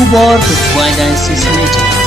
bubar ketua dan semeja.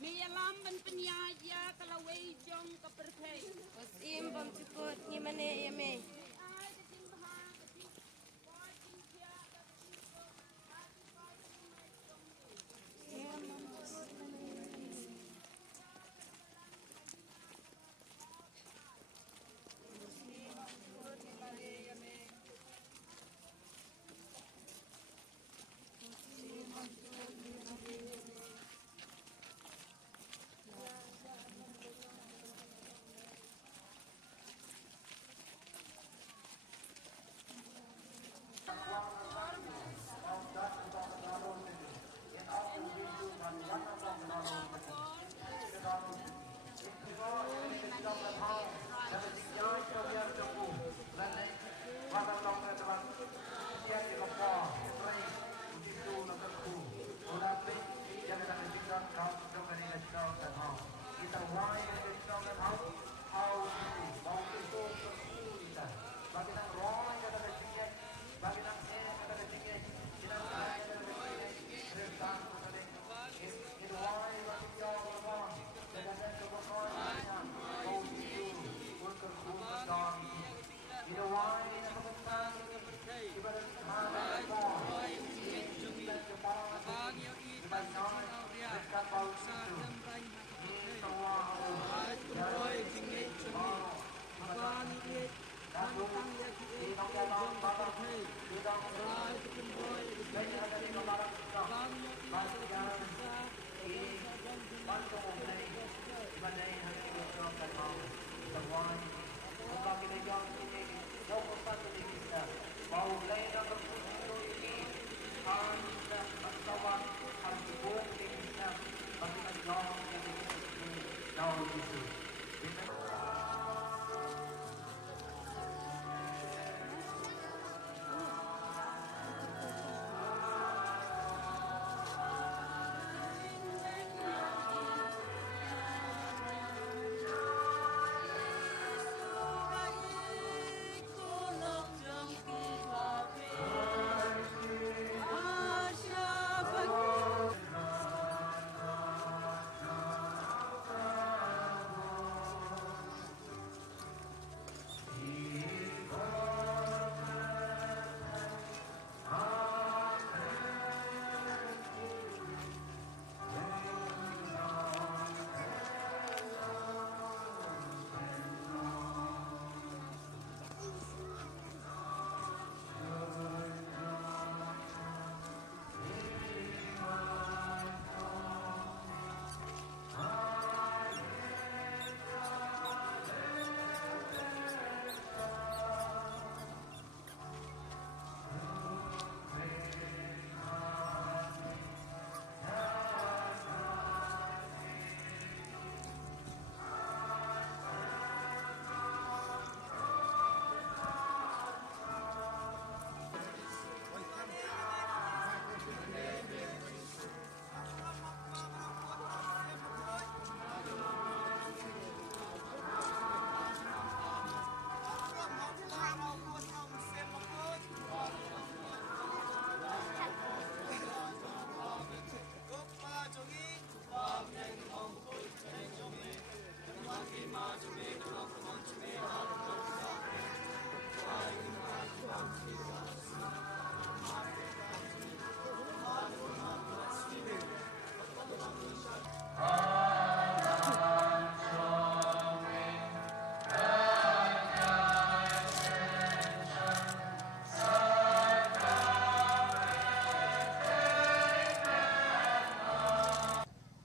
Miyalam ben penyaya kalau wejong kepercay. Im bom cikut ni mana ya me?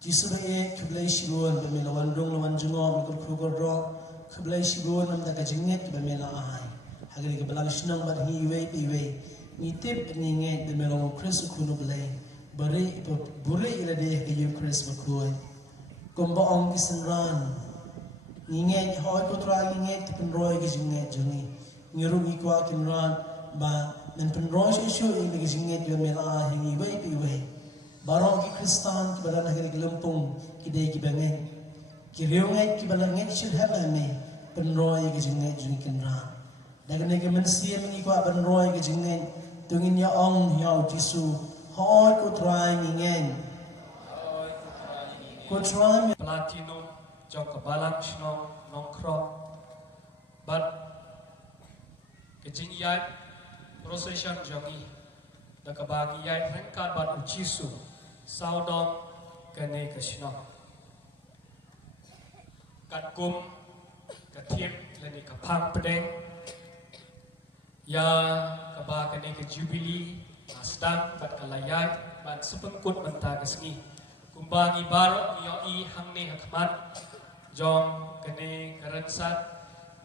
Kisurae kublai shigon bemela wandong lawan jungom ikut kugodro kublai shigon nam daga jinget bemela ai hagari ke belang shnang bat hiwe iwe nitip ninget bemela mo Chris kuno blai bari bure ila de ke Chris makuai komba ong kisenran ninget hoy putra ninget penroy ke jinget jungi ngiru ikwa kinran ba men penroy shu ini ke jinget bemela ai hiwe iwe barang ki Kristan ki balan negeri Kelempung ki dei ki bengen ki riungai ki balan nget should have me penroy ki jingai juni kinra dagan ne ke mensia mengi kwa penroy ki jingai tungin ya ong ya Jisu hoy ko try ngingen ko try platinum jong ka balang shno nong kro but ke jingyai procession jongi da ka bagi yai rengkat bat Jisu saudong kene kasino kat kum katiep leni kapang pedeng ya kaba kene ke jubilee asdang bat kalayai bat sepengkut menta kesngi kumbangi baro yoi hangne hakmat jong kene karensat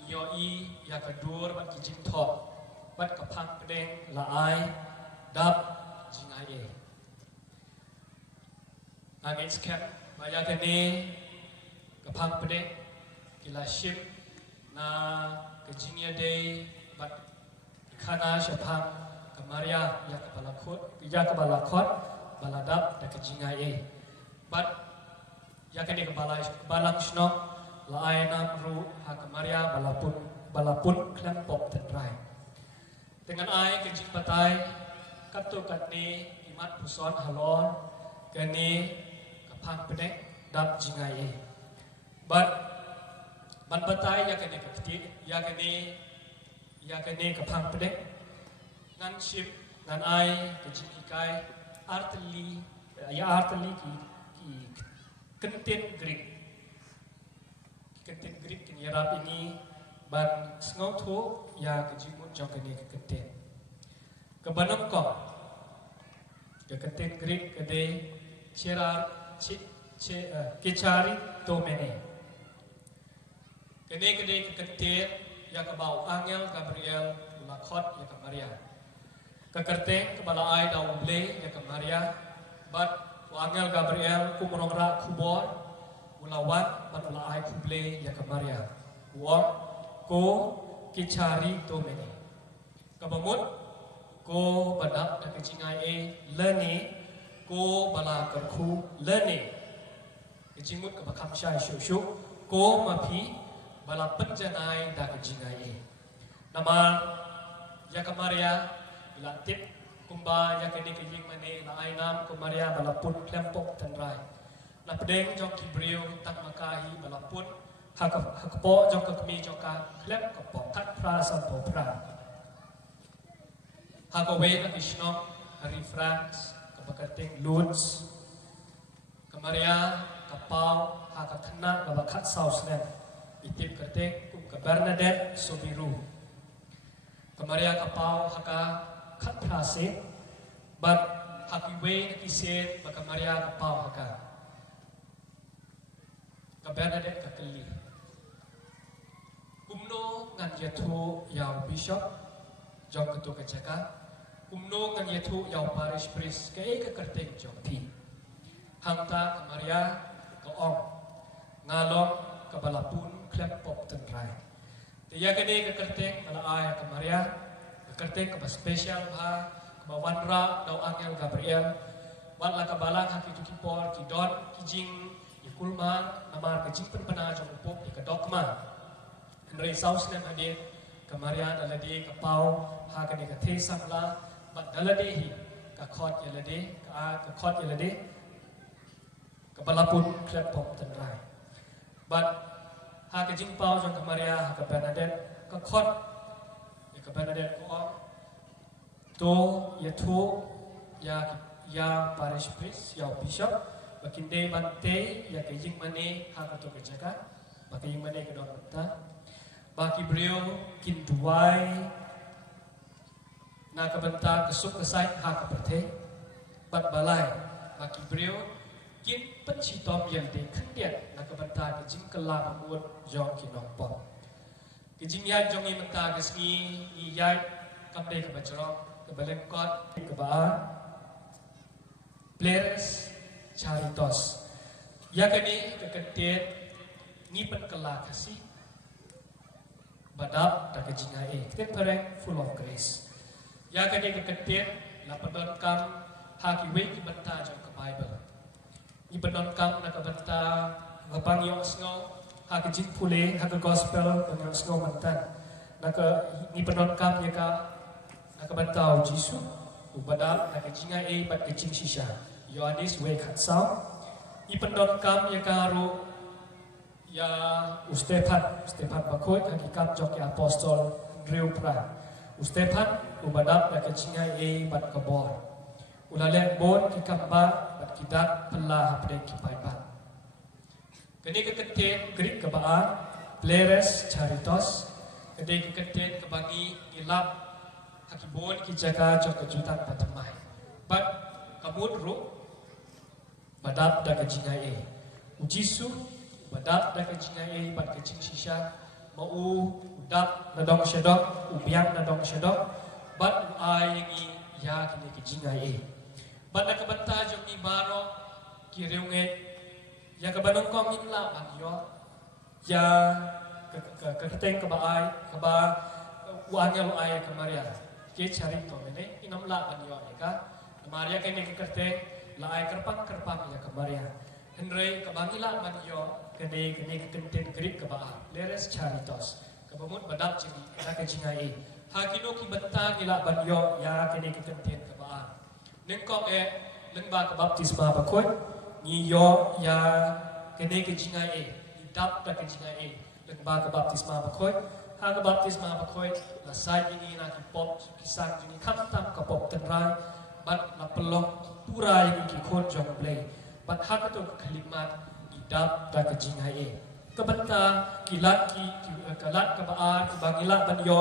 yoi ya kadur bat kijing thok bat kapang pedeng laai dap jingai angin skep maya kene kapang pedek kila ship na kejinya day bat khana shapang kamaria ya kepala khot ya kepala khot baladap da kejinga bat ya kene kepala balang shno laai nam ru ha kamaria balapun klempok tendrai dengan ai kejing patai katu katne imat puson halon kene kapang pedek dap jingai but ban batai ya kene kepti ya kene kapang pedek ngan ship ngan ai kejing ikai artli ki kenten Greek kini rap ini ban sngau tho ya kejing mun jong kene kenten kebanam ko ke kenten Greek kede kecari domene Kene keketir ya ke bau Angel Gabriel ulakot ya ke Maria. Kekerteng kepala ai dau ble ya ke Maria. Bat Angel Gabriel kumrongra kubor ulawan bat ula ai kuble ya ke Maria. Wa ko kicari to meni. Kabamut ko badap da kecingai e leni ko bala kerku leni. Kecimut ke bakam syai syuk ko mapi bala penjanai da kejingai. Nama ya ke Maria bila tip kumba ya kini kejing mane la ainam ko Maria bala pun klempok tenrai. La pedeng jong kibrio tak makahi bala pun hakpo jong ke kemi jong ka klep ko kat pra sampo pra. Hakawe na Krishna hari France ke bakating Lourdes ke Maria kapau hakatna ke bakat saus nen. Itip kertek ke Bernadette Sobiru. Kemaria kapau haka kat prase bat hakiwe kiset baka Maria kapau haka. Ke Bernadette kakeli. Kumno ngan yatu yau bishop jong ketua kejaka. Kumno ngan yatu yau parish priest ke kertek jong pi. Hangta Kemaria ke ong ngalong ke balapun klep pop tenrai. Dia kene ke kerteng ala ai ke Maria, ke kerteng ke spesial ha ke bawanra dau Angel Gabriel. Wan la ke balang haki tu kipor ki don ki jing ikulma namar ke jing penpena jong upop ke dokma. Henry saus nem hadir ke Maria dalade ke pau ha kene ke tesang la bat dalade hi ke khot yalade ke khot yalade ke balapun klep pop tenrai. But ha ke jing pau jong ke Maria ha ke Bernadette ke khot ya ke Bernadette ko to ya tu ya parish priest ya bishop bakinde bante ya ke jing mane ha ke to ke jaga baki jing mane ke don ta baki brio kin duai na ke benta ke suk ke sai ha ke perthe bat balai baki brio kin pencitom yang de kendiat na ke benta ke jing kela pamut jong kinong pom ke jing ya jong i menta ke ski i yai kam de ke bajrong ke balengkot ke ba Players Charitos ya kini ke kendiat ni pen kela kasih badap da ke jing ai ke pereng full of grace ya kini ke kendiat la pedon kam ha ki we ki benta jong ke Bible ni penon kam na kabanta ngapang yung sngo ha ke jing pule ha ke gospel ng sngo mantan na ke ni penon kam ya ka na kabanta Jisu ubada na ke jinga e bat ke jing shisha Yohanes we khat sao ni penon kam ya ka ro ya Stefan bakoi ka ki kam jok ya apostol Andrew pra Stefan ubada na ke jinga e bat ke bor ulale bon ki kamba kidak pelah pada kipaipan. Kini keketen Greek kebaan, Players Charitos, kini keketen kebangi ilap hakibon kijaga jok kejutan patamai. Bat kabut ru badap da kejingai e. Ujisu badap da kejingai bat kejing shisha mau udap nadong syedok ubiang nadong syedok bat ai yang ya kini kejingai e. Banda kebenta jom ni baro kiriunge ya kebanong kong inla bagyo ya keteng kebaai keba uangnya lo ay ke Maria ke cari to mene inam la bagyo eka Maria kene ke keteng la ay kerpang ya ke Maria Henry kebangila bagyo kene ke kenten Greek kebaa Leres Charitos kebamut badap jadi kena kejingai hakino ki benta gila bagyo ya kene ke kenten kebaa Nengkong lengba ke baptisma bakoi ni yo ya kene ke jingai dap da ke jingai lengba ke baptisma bakoi ha ke baptisma bakoi la sai ini na ki pop kisang jini kamtam ke pop tenrai bat la pelok pura yang ki kon jong play bat ha ke to kalimat dap da ke jingai ke benta kilat kalat ke baa ke bangila ban yo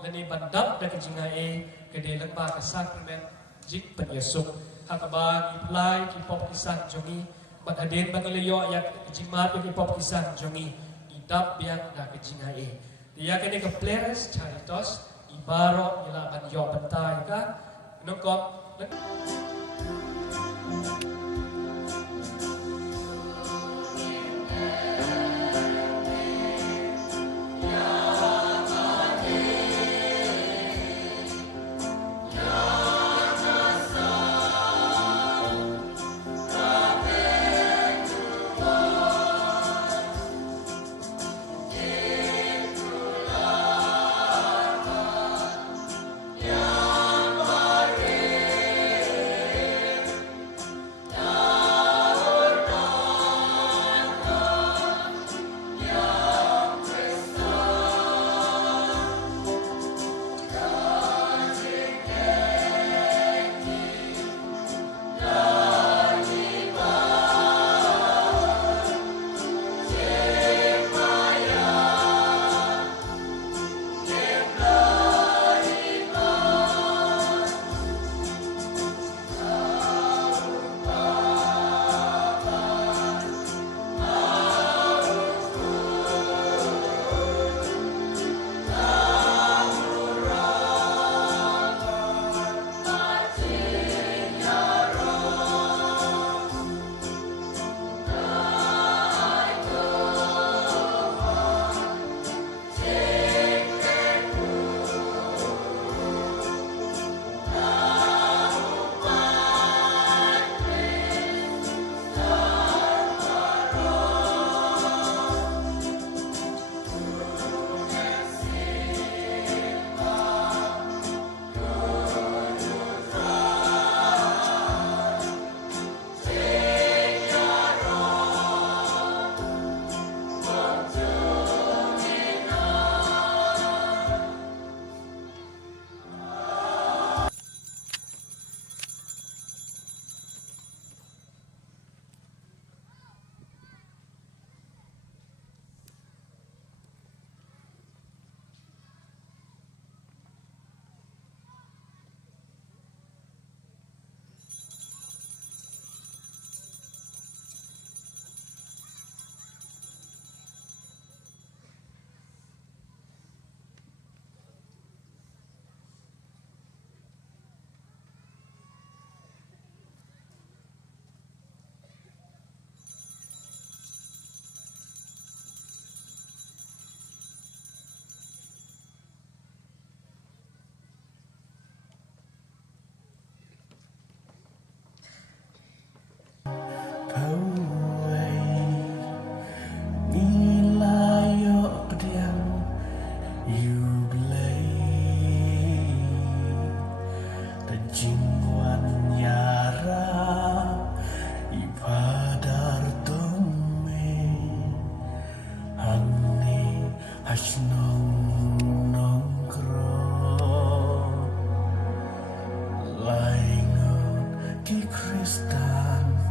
leni bandap da ke jingai ke de lengba ke sakramen jik penyesuk hakaba iplai ki pop kisah jongi bat aden bangilayo ya jimat ki pop kisah jongi dap biang na kejinga e. Dia kene ke players charitos ibaro ila ban yo bentai ka nongkop Kristan